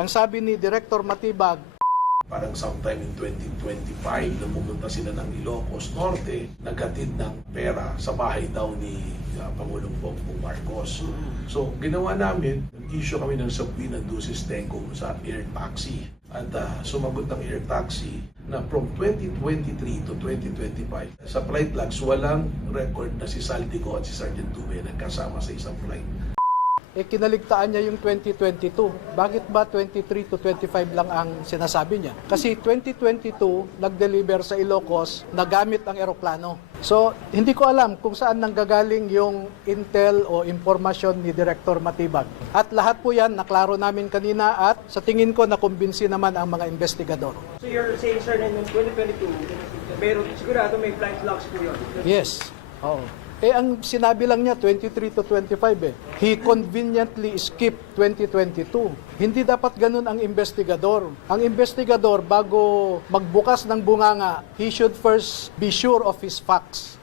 Ang sabi ni Director Matibag, parang sometime in 2025 na pumunta sila ng Ilocos Norte, naghatid ng pera sa bahay daw ni Pangulong Bongbong Marcos. So ginawa namin, nag-issue kami ng subpoena ducis tecum sa air taxi. At sumagot ng air taxi na from 2023 to 2025, sa flight logs walang record na si Saldico at si Sergeant Dube nagkasama sa isang flight. kinaligtaan niya yung 2022. Bakit ba 23 to 25 lang ang sinasabi niya? Kasi 2022, nag-deliver sa Ilocos na gamit ang eroplano. So, hindi ko alam kung saan nanggagaling yung intel o impormasyon ni Director Matibag. At lahat po yan, naklaro namin kanina at sa tingin ko, nakumbinsi naman ang mga investigador. So you're saying, sir, na noong 2022, pero sigurado may flight logs po yun? Yes. Oo. Ang sinabi lang niya, 23 to 25 eh. He conveniently skipped 2022. Hindi dapat ganun ang investigador. Ang investigador, bago magbukas ng bunganga, he should first be sure of his facts.